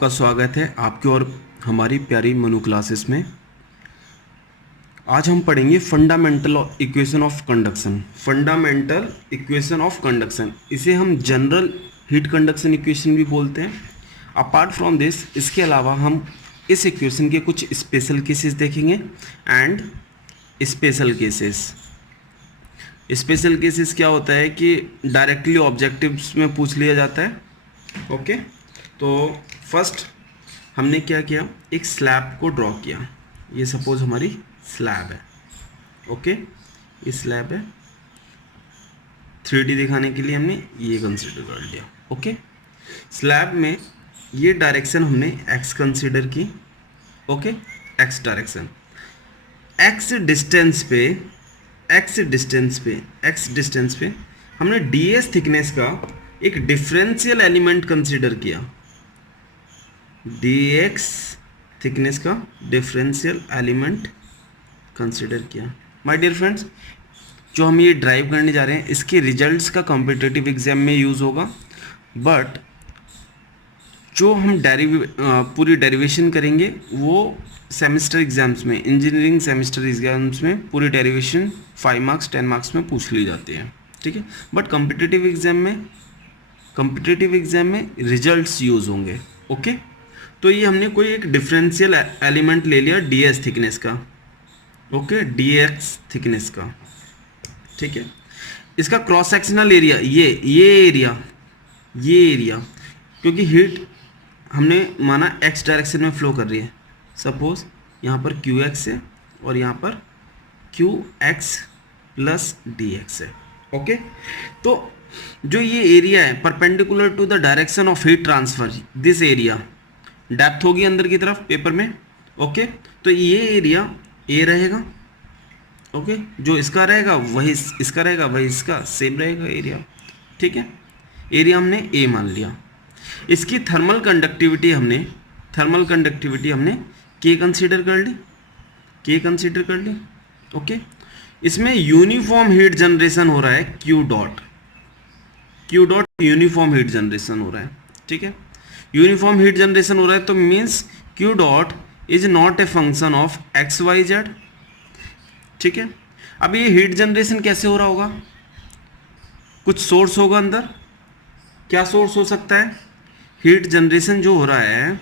आपका स्वागत है आपकी और हमारी प्यारी मनु क्लासेस में। आज हम पढ़ेंगे fundamental equation of conduction. Fundamental equation of conduction, इसे हम जनरल हीट कंडक्शन इक्वेशन भी बोलते हैं। अपार्ट फ्रॉम दिस, इसके अलावा हम इस इक्वेशन के कुछ स्पेशल केसेस देखेंगे and special cases. Special cases क्या होता है कि डायरेक्टली ऑब्जेक्टिव्स में पूछ लिया जाता है। ओके, तो फर्स्ट हमने क्या किया, एक स्लैब को ड्रॉ किया। ये सपोज हमारी स्लैब है। ओके, ये स्लैब है। 3D दिखाने के लिए हमने ये कंसिडर कर लिया। ओके, स्लैब में ये डायरेक्शन हमने एक्स कंसिडर की। Okay, x direction. X distance पे हमने ds थिकनेस का एक डिफरेंशियल एलिमेंट कंसिडर किया। dx थिकनेस का डिफरेंशियल एलिमेंट कंसिडर किया। माय डियर फ्रेंड्स, जो हम ये ड्राइव करने जा रहे हैं इसके रिजल्ट्स का कॉम्पिटिटिव एग्जाम में यूज़ होगा, बट जो हम पूरी डेरिवेशन करेंगे वो सेमेस्टर एग्जाम्स में, इंजीनियरिंग सेमेस्टर एग्जाम्स में पूरी डेरिवेशन 5 मार्क्स 10 मार्क्स में पूछ ली जाती है। ठीक है, बट कॉम्पिटिटिव एग्जाम में रिजल्ट्स यूज़ होंगे। ओके, तो ये हमने कोई एक डिफरेंशियल एलिमेंट ले लिया ds थिकनेस का। ओके, dx थिकनेस का। ठीक है, इसका क्रॉस सेक्शनल एरिया ये एरिया क्योंकि हीट हमने माना x डायरेक्शन में फ्लो कर रही है। सपोज यहाँ पर qx है और यहाँ पर qx प्लस dx है। ओके, तो जो ये एरिया है perpendicular to the direction of heat transfer, this area depth होगी अंदर की तरफ पेपर में। ओके, तो ये एरिया ए रहेगा। ओके, जो इसका रहेगा वही इसका रहेगा, वही इसका सेम रहेगा एरिया। ठीक है, एरिया हमने ए मान लिया। इसकी थर्मल कंडक्टिविटी हमने के कंसीडर कर ली। ओके, इसमें यूनिफॉर्म हीट जनरेशन हो रहा है Q dot uniform heat generation हो रहा है। ठीक है, यूनिफॉर्म हीट जनरेशन हो रहा है तो means Q dot is not a function of X Y Z. ठीक है, अब ये हीट जनरेशन कैसे हो रहा होगा, कुछ सोर्स होगा अंदर। क्या सोर्स हो सकता है? हीट जनरेशन जो हो रहा है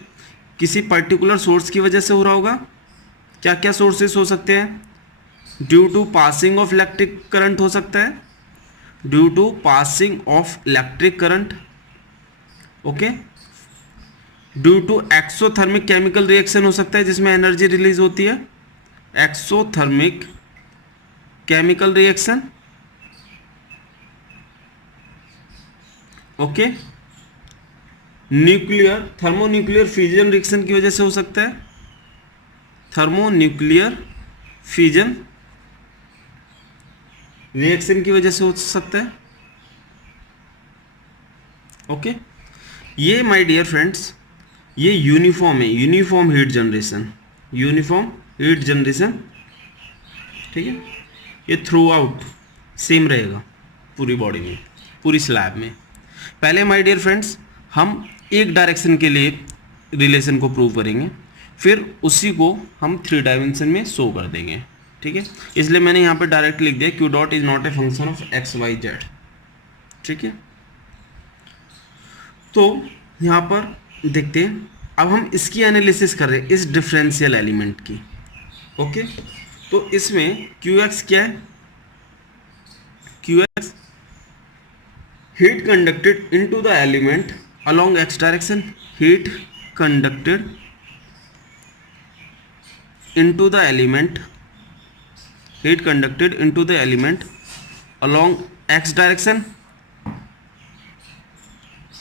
किसी पर्टिकुलर सोर्स की वजह से हो रहा होगा। क्या क्या सोर्सेस हो सकते हैं? Due to passing of electric current हो सकता है, due to passing of electric current. Okay, due to exothermic chemical reaction हो सकता है जिसमें एनर्जी रिलीज होती है, exothermic chemical reaction. Okay, thermonuclear fusion reaction की वजह से हो सकता है, थर्मोन्यूक्लियर फ्यूजन रिएक्शन की वजह से हो सकता है। ओके, ये माय डियर फ्रेंड्स ये यूनिफॉर्म है, यूनिफॉर्म हीट जनरेशन। ठीक है, ये थ्रू आउट सेम रहेगा पूरी बॉडी में, पूरी स्लैब में। पहले माय डियर फ्रेंड्स हम एक डायरेक्शन के लिए रिलेशन को प्रूव करेंगे, फिर उसी को हम 3 डायमेंशन में शो कर देंगे। ठीक है, इसलिए मैंने यहाँ पर डायरेक्ट लिख दिया Q dot is not a function of X Y Z. ठीक है, तो यहाँ पर देखते हैं, अब हम इसकी एनालिसिस कर रहे हैं इस डिफरेंशियल एलिमेंट की। ओके, तो इसमें QX क्या है? QX heat conducted into the element along x direction, heat conducted into the element along x direction.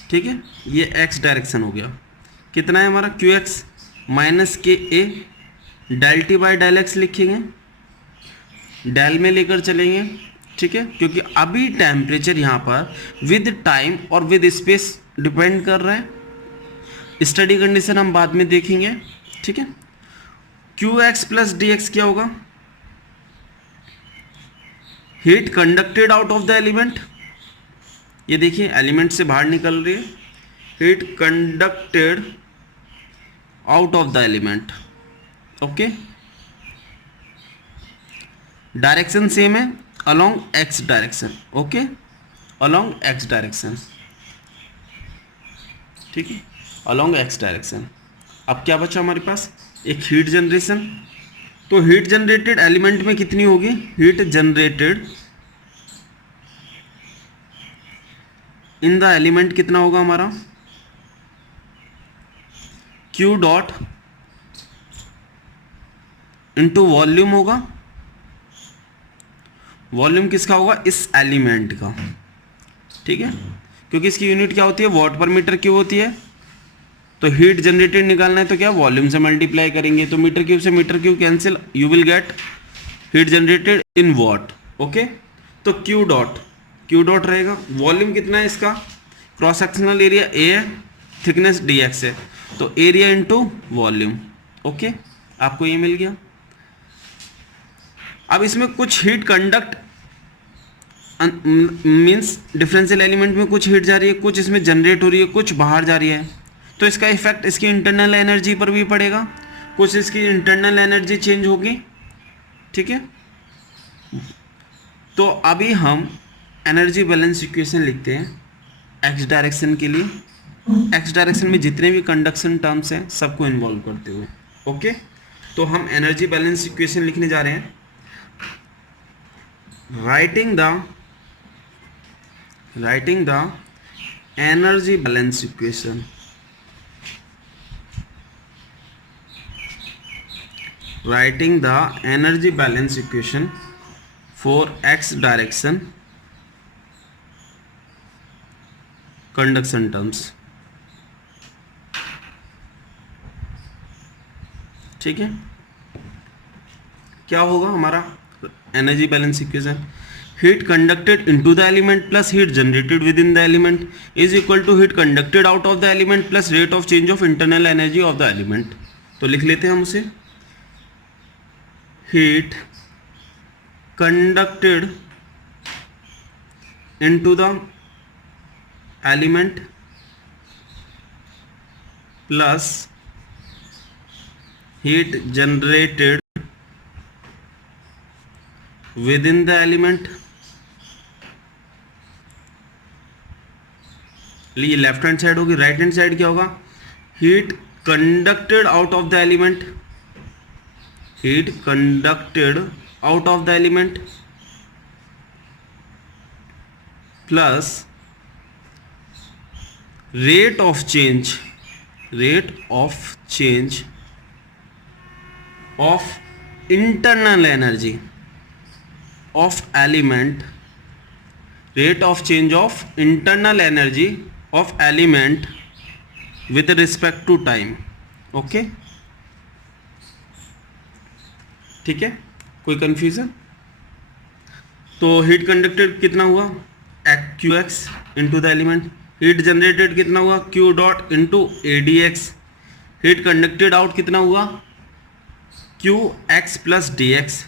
ठीक है, ये x डायरेक्शन हो गया। कितना है हमारा QX minus k a, del t by del x लिखेंगे, डेल में लेकर चलेंगे। ठीक है, क्योंकि अभी टेम्परेचर यहाँ पर विद टाइम और विद स्पेस डिपेंड कर रहा है। स्टडी कंडीशन हम बाद में देखेंगे। ठीक है, QX प्लस DX क्या होगा? Heat conducted out of the element, ये देखिए एलिमेंट से बाहर निकल रही है, heat conducted out of the element. Okay, direction same है, along x direction. Okay, along x direction. ठीक है, along x डायरेक्शन. अब क्या बचा हमारे पास, एक हीट जनरेशन. तो हीट जनरेटेड एलिमेंट में कितनी होगी, heat generated in the element कितना होगा हमारा, Q डॉट इंटू वॉल्यूम होगा. वॉल्यूम किसका होगा, इस एलिमेंट का. ठीक है, क्योंकि इसकी यूनिट क्या होती है, वॉट पर मीटर क्यूब होती है. तो हीट जनरेटेड निकालना है तो क्या, वॉल्यूम से मल्टीप्लाई करेंगे. तो मीटर क्यूब से metre cube cancel, you will get heat generated in watt. Okay, तो क्यू डॉट रहेगा. वॉल्यूम कितना है इसका, क्रॉस सेक्शनल एरिया ए है, थिकनेस डी एक्स है, तो एरिया इंटू वॉल्यूम. ओके, आपको ये मिल गया. अब इसमें कुछ heat conduct means differential element में कुछ हीट जा रही है, कुछ इसमें जनरेट हो रही है, कुछ बाहर जा रही है. तो इसका इफेक्ट इसकी इंटरनल एनर्जी पर भी पड़ेगा, कुछ इसकी इंटरनल एनर्जी चेंज होगी. ठीक है, तो अभी हम एनर्जी बैलेंस इक्वेशन लिखते हैं एक्स डायरेक्शन के लिए. एक्स डायरेक्शन में जितने भी कंडक्शन टर्म्स हैं सबको इन्वॉल्व करते हुए. ओके, तो हम एनर्जी बैलेंस इक्वेशन लिखने जा रहे हैं. Writing the energy balance equation. Writing the energy balance equation for x direction conduction terms. ठीक है, क्या होगा हमारा energy balance equation, heat conducted into the element plus heat generated within the element is equal to heat conducted out of the element plus rate of change of internal energy of the element. तो लिख लेते हैं हम उसे, heat conducted into the element plus heat generated within the element. ये left hand side होगी, right hand side क्या होगा, heat conducted out of the element, heat conducted out of the element plus rate of change of internal energy of element, rate of change of internal energy of element with respect to time. okay, ठीक है, कोई confusion. तो heat conducted कितना हुआ, q x into the element. Heat generated कितना हुआ, q dot into a d x. Heat conducted out कितना हुआ, q x plus d x.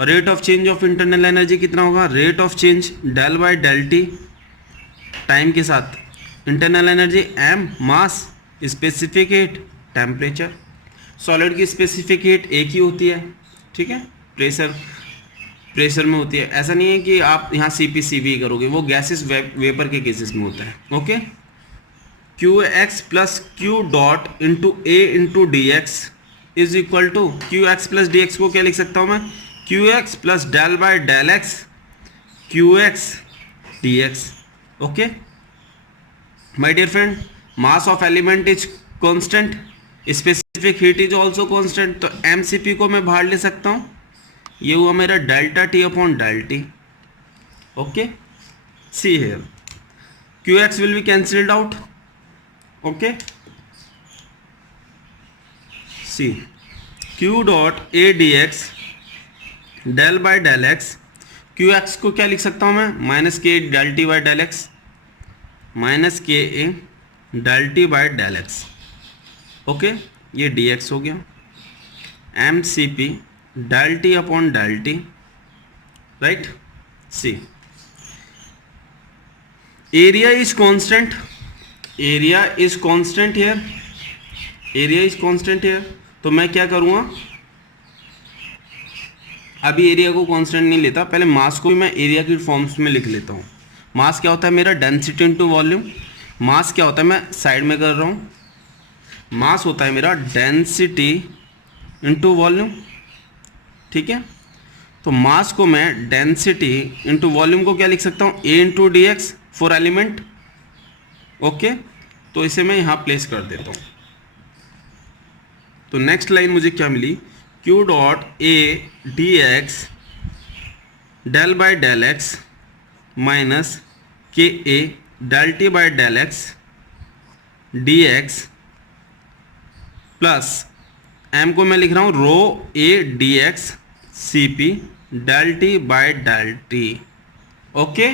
और rate of change of internal energy कितना होगा, rate of change del by del t time के साथ. Internal energy m mass, specific heat temperature. Solid की specific heat एक ही होती है. ठीक है, प्रेशर में होती है. ऐसा नहीं है कि आप यहाँ CP/CV करोगे, वो गैसेस वेपर के केसेस में होता है. Okay, q x plus Q dot into A into d x is equal to, q x plus d x को क्या लिख सकता हूँ मैं, q x plus del by del x q x d x. Okay my dear friend, mass of element is constant, specific heat is also constant. तो MCP को मैं बाहर ले सकता हूँ, ये हुआ मेरा delta T upon del t. Okay, see here q x will be cancelled out. Okay, see q dot a d x del by del x. Q x को क्या लिख सकता हूँ मैं, minus k del T by del x, minus k a del T by del x. Okay, ये d x हो गया. MCP del T upon del t, right. See area is constant, here area is constant है, तो मैं क्या करूँगा, अभी area को कांस्टेंट नहीं लेता, पहले मास को भी मैं एरिया की फॉर्म्स में लिख लेता हूँ। मास क्या होता है मेरा, डेंसिटी इनटू वॉल्यूम। मास क्या होता है, मैं साइड में कर रहा हूँ, मास होता है मेरा डेंसिटी इनटू वॉल्यूम, ठीक है। तो मास को मैं डेंसिटी इनटू वॉल्यूम को क्या लिख सकता हूँ, a into d x for element, okay. तो इसे मैं यहाँ प्लेस कर देता हूँ। तो नेक्स्ट लाइन मुझे क्या मिली, q dot a d x del by del x minus k a del T by del x d x plus m को मैं लिख रहा हूँ rho a d x c p del T by del t, okay.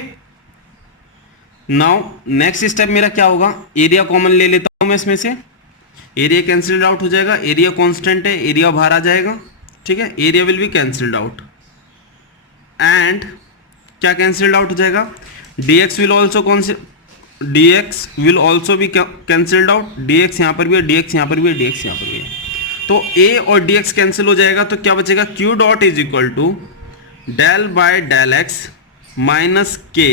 Now next step मेरा क्या होगा, area common ले लेता हूँ मैं इसमें से, एरिया कैंसिल्ड आउट हो जाएगा, एरिया कांस्टेंट है, एरिया बाहर आ जाएगा, ठीक है। Area will be cancelled out and क्या कैंसिल्ड आउट हो जाएगा, dx will also dx will also be cancelled out, dx यहाँ पर भी है, dx यहाँ पर भी है, dx यहाँ पर भी है। तो a और dx कैंसिल हो जाएगा, तो क्या बचेगा, q dot is equal to del by del x minus k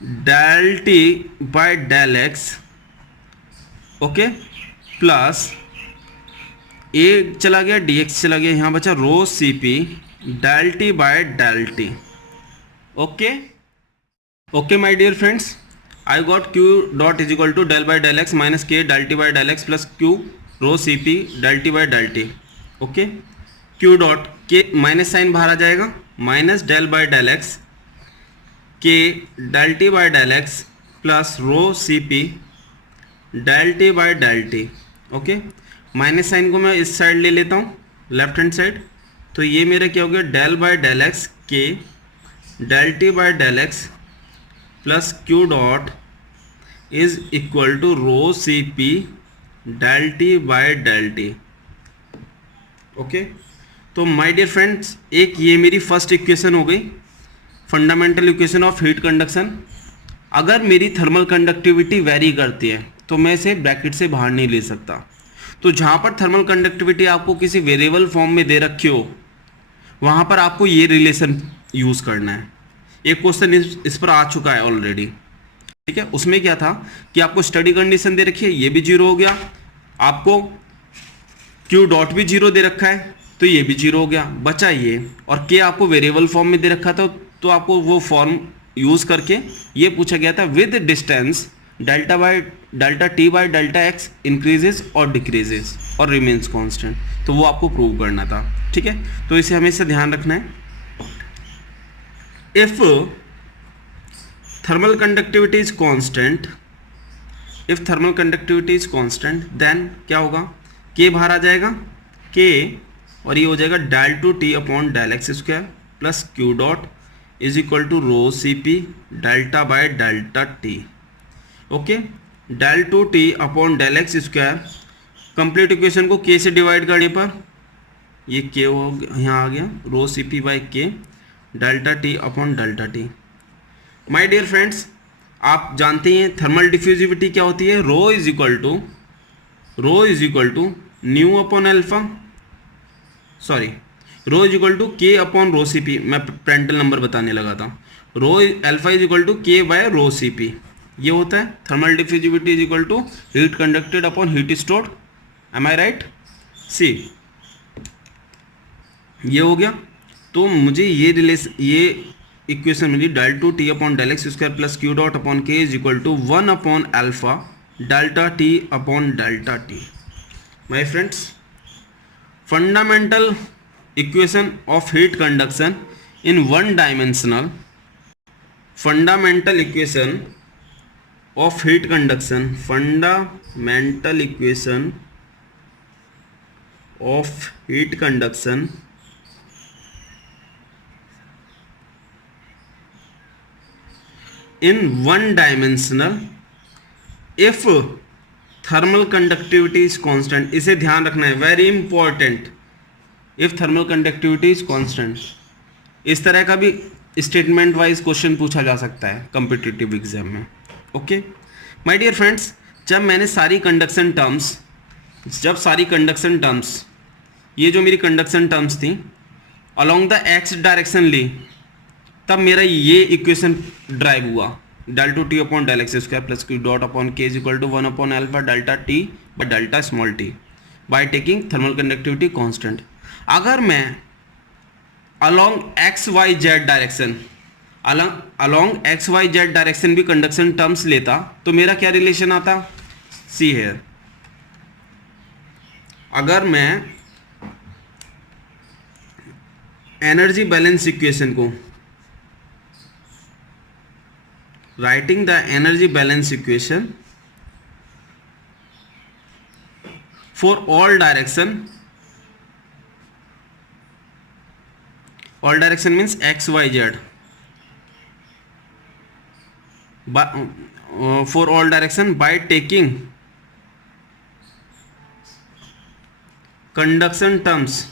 del T by del x, okay, plus a चला गया, dx चला गया, यहाँ बचा rho C p del T by del t, okay. Okay my dear friends, I got q dot is equal to del by del x minus k del T by del x plus q rho C p del T by del t, okay. q dot के minus sign बाहर आ जाएगा, minus del by del x k del T by del x plus rho C p del T by del t, okay. Minus sign को मैं इस side ले लेता हूँ, लेफ्ट हैंड साइड, तो ये मेरा क्या हो गया, del by del x k del T by del x plus q dot is equal to rho C p del T by del t, okay. तो माय डियर फ्रेंड्स, एक ये मेरी फर्स्ट इक्वेशन हो गई, fundamental equation of heat conduction. अगर मेरी thermal conductivity very करती है तो मैं इसे ब्रैकेट से बाहर नहीं ले सकता। तो जहाँ पर थर्मल कंडक्टिविटी आपको किसी वेरिएबल फॉर्म में दे रखी हो, वहाँ पर आपको ये रिलेशन यूज़ करना है। एक क्वेश्चन इस पर आ चुका है ऑलरेडी, ठीक है। उसमें क्या था कि आपको स्टडी कंडीशन दे रखी है, ये भी जीरो हो गया, आपको क्यू डॉट भी जीरो दे रखा है, तो ये भी जीरो हो गया, बचा ये, और के आपको वेरिएबल फॉर्म में दे रखा था, तो आपको वो फॉर्म यूज़ करके ये पूछा गया था with distance delta t by delta x increases और डिक्रीजेस और रिमेन्स कांस्टेंट, तो वो आपको प्रूव करना था, ठीक है। तो इसे हमेशा ध्यान रखना है। If thermal conductivity is constant, if thermal conductivity is constant then क्या होगा, k बाहर आ जाएगा, k और ये हो जाएगा del two T upon del x square plus Q dot is equal to rho C P delta by delta t, okay. Del two T upon del x square, complete equation को k से divide करने पर ये k हो यहाँ आ गया, rho C p by k delta T upon delta T. My dear friends, आप जानते हैं थर्मल डिफ्यूजिविटी क्या होती है, rho is equal to nu upon alpha, sorry rho is equal to k upon rho C p, मैं Prandtl number बताने लगा था, rho alpha is equal to k by rho C p, ये होता है thermal diffusivity is equal to heat conducted upon heat stored, am I right, see ये हो गया। तो मुझे ये इक्वेशन मिली del two T upon del x square plus Q dot upon के is equal to 1 upon alpha delta T upon delta T. My friends, fundamental equation of heat conduction in one dimensional, fundamental equation of heat conduction, fundamental equation of heat conduction in one dimensional if thermal conductivity is constant, इसे ध्यान रखना है, very important, if thermal conductivity is constant। इस तरह का भी statement wise question पूछा जा सकता है कॉम्पिटिटिव एग्जाम में, ओके। माय डियर फ्रेंड्स, जब मैंने सारी कंडक्शन टर्म्स जब सारी कंडक्शन टर्म्स, ये जो मेरी कंडक्शन टर्म्स थी अलोंग द एक्स डायरेक्शन ली, तब मेरा ये इक्वेशन ड्राइव हुआ, del two T upon del x square plus Q dot upon के is equal to 1 upon alpha delta t by delta small t by taking thermal conductivity constant. अगर मैं along x Y z direction, along x Y z direction भी conduction terms लेता तो मेरा क्या relation आता, सी here. अगर मैं एनर्जी बैलेंस इक्वेशन को, writing the energy balance equation for all direction means x Y z, for all direction by taking conduction terms,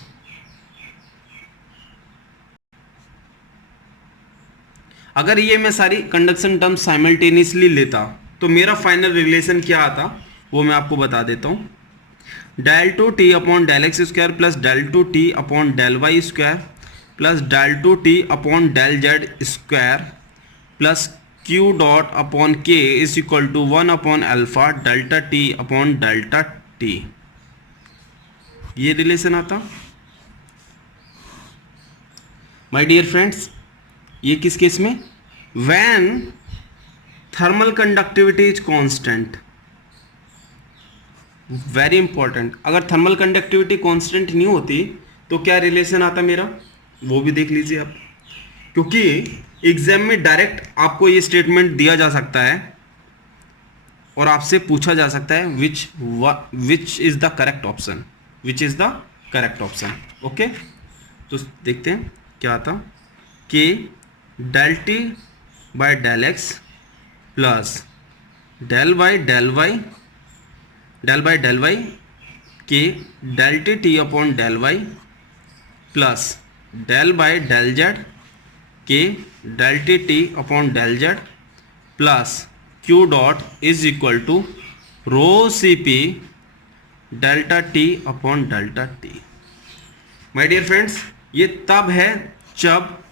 अगर ये मैं सारी कंडक्शन टर्म्स साइमल्टेनियसली लेता तो मेरा फाइनल रिलेशन क्या आता वो मैं आपको बता देता हूँ। Del two T upon del x square plus del two T upon del y square plus del two T upon del z square plus Q dot upon के is equal to 1 upon alpha delta T upon delta t, ये relation आता। My dear friends, ये किस case में, when thermal conductivity is constant, very important. अगर thermal conductivity constant नहीं होती तो क्या रिलेशन आता मेरा, वो भी देख लीजिए आप, क्योंकि एग्जाम में डायरेक्ट आपको ये स्टेटमेंट दिया जा सकता है और आपसे पूछा जा सकता है which is the correct option, which is the correct option. Okay, तो देखते हैं क्या आता, K del T by del x plus del by del Y K del T upon del Y plus del by del Z K del T upon del Z plus Q dot is equal to rho C P delta T upon delta T. My dear friends, ये तब है जब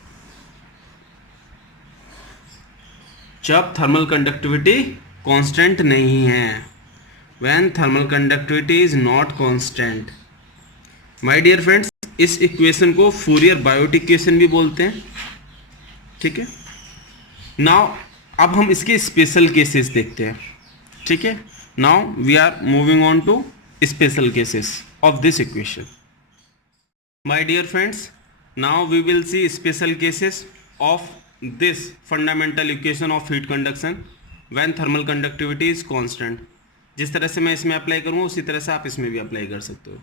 thermal conductivity constant नहीं है, when thermal conductivity is not constant. My dear friends, इस equation को Fourier Biot equation भी बोलते हैं, ठीक है। नाउ अब हम इसके स्पेशल केसेस देखते हैं, ठीक है। Now we are moving on to special cases of this equation. My dear friends, now we will see special cases of this fundamental equation of heat conduction when thermal conductivity is constant। जिस तरह से मैं इसमें apply करूँ उसी तरह से आप इसमें भी अप्लाई कर सकते हो,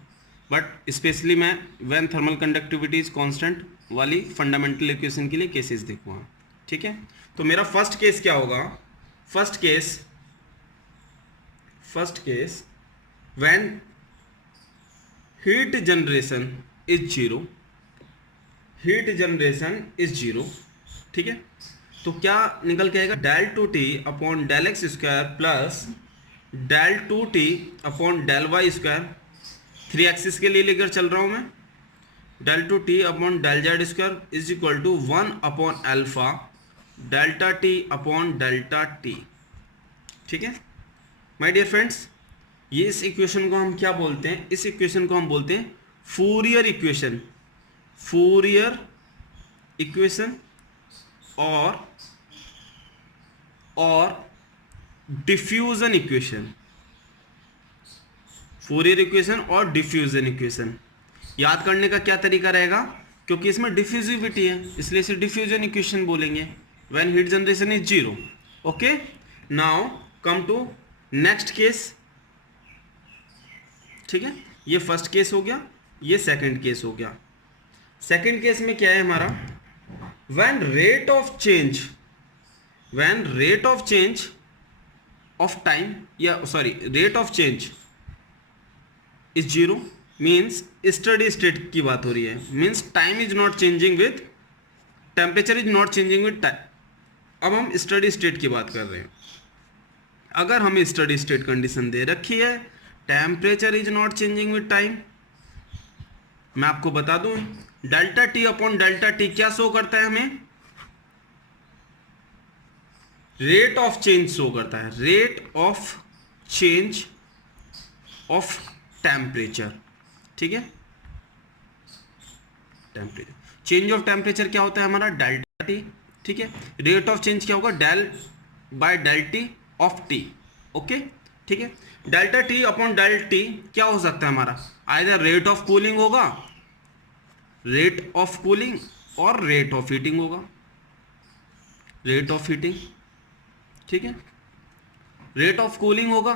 बट स्पेशली मैं when thermal conductivity is constant वाली फंडामेंटल इक्वेशन के लिए केसेस देखूँगा, ठीक है। तो मेरा फर्स्ट केस क्या होगा, first case when heat generation is zero, heat generation is zero, ठीक है। तो क्या निकल के आएगा, del two T upon del x square plus del two T upon del y square, 3 axis के लिए लेकर चल रहा हूं मैं, del two T upon del z square is equal to 1 upon alpha delta T upon delta t, ठीक है। My dear friends, ये इस इक्वेशन को हम क्या बोलते हैं, इस इक्वेशन को हम बोलते हैं फूरियर इक्वेशन, फूरियर इक्वेशन और डिफ्यूजन इक्वेशन, फूरियर इक्वेशन और डिफ्यूजन इक्वेशन। याद करने का क्या तरीका रहेगा, क्योंकि इसमें डिफ्यूजिविटी है इसलिए इसे डिफ्यूजन इक्वेशन बोलेंगे when heat generation is zero. Okay, now come to next case, ठीक है। ये फर्स्ट केस हो गया, ये सेकंड केस हो गया। सेकंड केस में क्या है हमारा, when rate of change of time, या sorry rate of change is zero means steady state की बात हो रही है, means time is not changing with temperature is not changing with time। अब हम स्टडी स्टेट की बात कर रहे हैं। अगर हमें स्टडी स्टेट कंडीशन दे रखी है, temperature is not changing with time. मैं आपको बता दूं, delta T upon delta T क्या शो करता है हमें? रेट ऑफ चेंज शो करता है, rate of change of temperature. ठीक है, टेम्परेचर चेंज ऑफ टेम्परेचर क्या होता है हमारा? Delta t. ठीक है, रेट ऑफ चेंज क्या होगा? Del by del t of t. Okay, ठीक है, delta T upon del t क्या हो सकता है हमारा? आइदर रेट ऑफ कूलिंग होगा, रेट ऑफ कूलिंग, और रेट ऑफ हीटिंग होगा, रेट ऑफ हीटिंग। ठीक है, रेट ऑफ कूलिंग होगा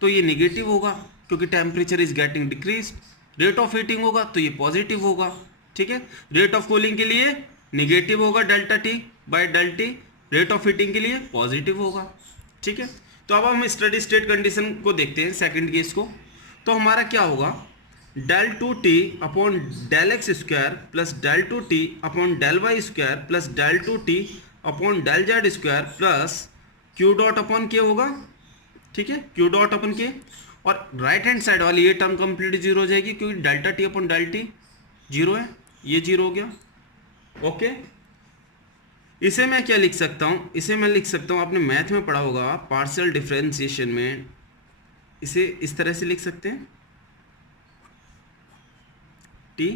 तो ये निगेटिव होगा क्योंकि temperature is getting decrease. Rate of heating होगा तो ये पॉजिटिव होगा। ठीक है, रेट ऑफ कूलिंग के लिए निगेटिव होगा delta t by del t, rate of heating के लिए पॉजिटिव होगा। ठीक है, तो अब हम स्टडी स्टेट कंडीशन को देखते हैं, सेकंड केस को। तो हमारा क्या होगा? Del two T upon del x square plus del two T upon del y square plus del two T upon del z square plus Q dot upon k होगा। ठीक है, क्यू डॉट अपन के, और राइट हैंड साइड वाली ये term complete zero हो जाएगी क्योंकि डेल्टा टी अपन डेल टी जीरो है, ये जीरो हो गया। ओके, इसे मैं क्या लिख सकता हूँ? इसे मैं लिख सकता हूँ, आपने मैथ में पढ़ा होगा पार्शियल डिफरेंशिएशन में, इसे इस तरह से लिख सकते हैं, T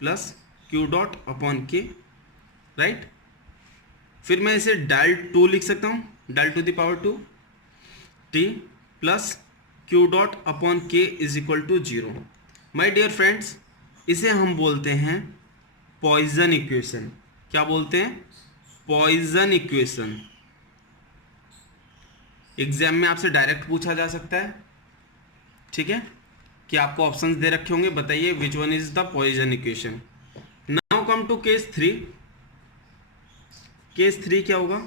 plus Q dot upon K, right. फिर मैं इसे डेल टू लिख सकता हूँ, del to the power two T plus Q dot upon के is equal to zero. My dear friends, इसे हम बोलते हैं पॉइजन इक्वेशन। क्या बोलते हैं? Poison equation. एग्जाम में आपसे डायरेक्ट पूछा जा सकता है। ठीक है, कि आपको ऑप्शंस दे रखे होंगे, बताइए which one is the Poisson equation. Now come to case three. Case three क्या होगा?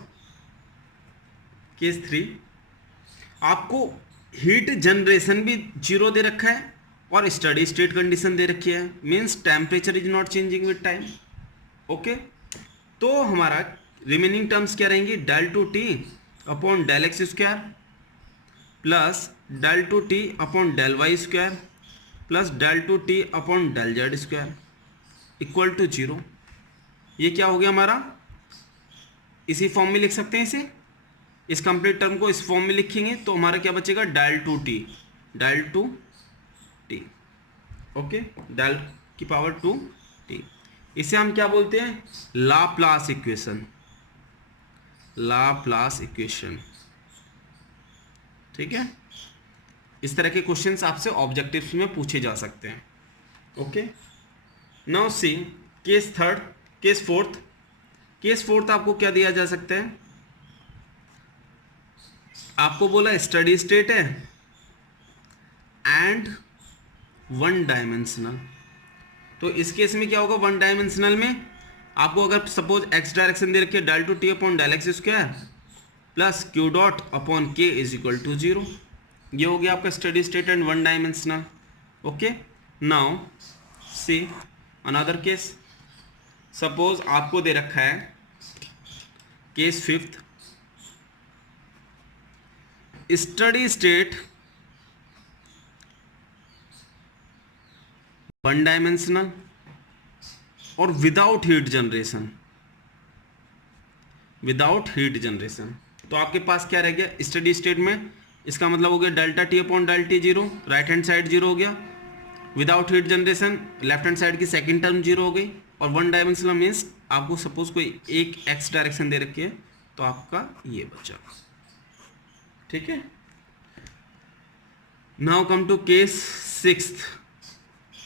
केस थ्री, आपको हीट जनरेशन भी जीरो दे रखा है और स्टडी स्टेट कंडीशन दे रखी है, means temperature is not changing with time. Okay, तो हमारा रिमेनिंग टर्म्स क्या रहेंगी? Del two T upon del x square plus del two T upon del y square plus del two T upon del z square equal to zero. ये क्या हो गया हमारा? इसी फॉर्म में लिख सकते हैं इसे, इस कंप्लीट टर्म को इस फॉर्म में लिखेंगे तो हमारा क्या बचेगा? Del two t, del two t. Okay, del की पावर टू टी। इसे हम क्या बोलते हैं? Laplace equation, Laplace equation. ठीक है, इस तरह के क्वेश्चंस आपसे ऑब्जेक्टिव्स में पूछे जा सकते हैं। ओके, नाउ सी case third, case fourth. Case fourth आपको क्या दिया जा सकता है? आपको बोला स्टडी स्टेट है एंड वन डायमेंशनल। तो इस केस में क्या होगा? वन डायमेंशनल में आपको अगर सपोज एक्स डायरेक्शन दे रखी है, del two T upon del x square plus Q dot upon के इज इक्वल टू जीरो। ये हो गया आपका steady state and one dimensional. Okay, now see another case. Suppose आपको दे रखा है case fifth, steady state one dimensional और without heat generation, without heat generation. तो आपके पास क्या रह गया स्टडी स्टेट में? इसका मतलब हो गया delta T upon del t zero, right hand side zero हो गया। Without heat generation, left hand side की सेकंड टर्म जीरो हो गई। और वन डायमेंशनल मीन्स आपको सपोज कोई एक एक्स डायरेक्शन दे रखी है तो आपका ये बचा। ठीक है, now come to case sixth.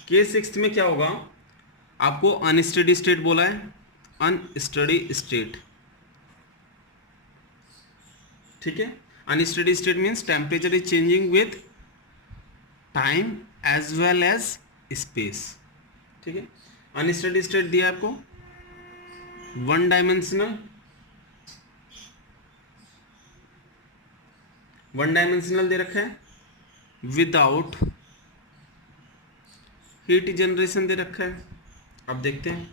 Case sixth में क्या होगा? आपको अनस्टडी स्टेट बोला है, अनस्टडी स्टेट। ठीक है, unsteady state means temperature is changing with time as well as space. ठीक है, अनस्टडी स्टेट दिया आपको वन डायमेंशनल, वन डायमेंशनल दे रखा है विदाउट हीट जनरेशन दे रखा है। अब देखते हैं,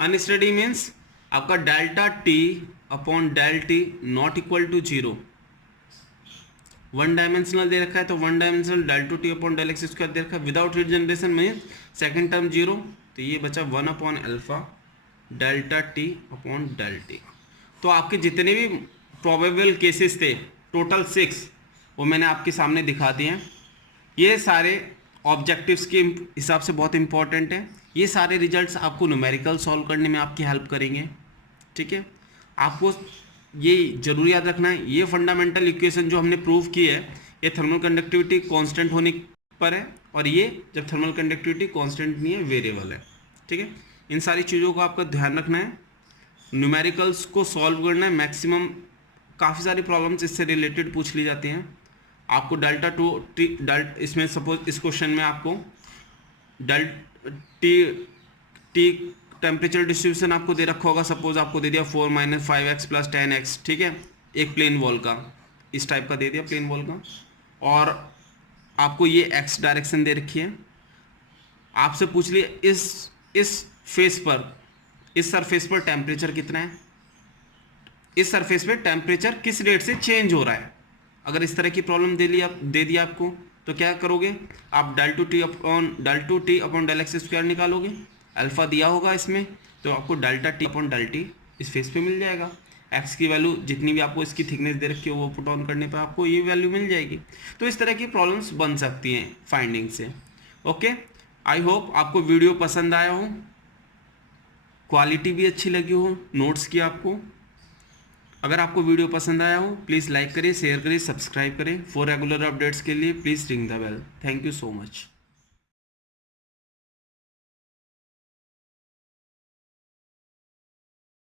अनस्टडी मीन्स आपका delta T upon del T not equal to zero, one dimensional दे रखा है तो one dimensional del two T upon del x square दे रखा है विदाउट रीजनरेशन में सेकंड टर्म जीरो, तो ये बचा one upon alpha delta T upon del T. तो आपके जितने भी प्रोबेबल केसेस थे टोटल 6 वो मैंने आपके सामने दिखा दिए हैं। ये सारे ऑब्जेक्टिव्स के हिसाब से बहुत इंपॉर्टेंट है। ये सारे रिजल्ट्स आपको न्यूमेरिकल सॉल्व करने में आपकी हेल्प करेंगे। ठीक है, आपको ये जरूर याद रखना है, ये फंडामेंटल इक्वेशन जो हमने प्रूव की है ये थर्मल कंडक्टिविटी कांस्टेंट होने पर है, और ये जब थर्मल कंडक्टिविटी कांस्टेंट नहीं है वेरिएबल है। ठीक है, इन सारी चीज़ों को आपका ध्यान रखना है, न्यूमेरिकल्स को सॉल्व करना है। मैक्सिमम काफ़ी सारी प्रॉब्लम्स इससे रिलेटेड पूछ ली जाती हैं। आपको डेल्टा टू टी इसमें सपोज इस क्वेश्चन में आपको डेल टी टेम्परेचर डिस्ट्रीब्यूशन आपको दे रखा होगा, सपोज आपको दे दिया 4 - 5x + 10x। ठीक है, एक प्लेन वॉल का इस टाइप का दे दिया प्लेन वॉल का, और आपको ये x डायरेक्शन दे रखी है। आपसे पूछ लिया इस फेस पर, इस सरफेस पर टेम्परेचर कितना है, इस सरफेस पे टेम्परेचर किस रेट से चेंज हो रहा है। अगर इस तरह की प्रॉब्लम दे दिया आपको तो क्या करोगे आप del two T upon del x square निकालोगे। अल्फा दिया होगा इसमें तो आपको delta T upon del t इस फेस पे मिल जाएगा। एक्स की वैल्यू जितनी भी आपको इसकी थिकनेस दे रखी है वो पुट ऑन करने पर आपको ये वैल्यू मिल जाएगी। तो इस तरह की प्रॉब्लम्स बन सकती हैं फाइंडिंग से। ओके, आई होप आपको वीडियो पसंद आया हो, क्वालिटी भी अच्छी लगी हो नोट्स की आपको। अगर आपको वीडियो पसंद आया हो प्लीज़ लाइक करें, शेयर करें, सब्सक्राइब करें। फॉर रेगुलर अपडेट्स के लिए please ring the bell. Thank you so much.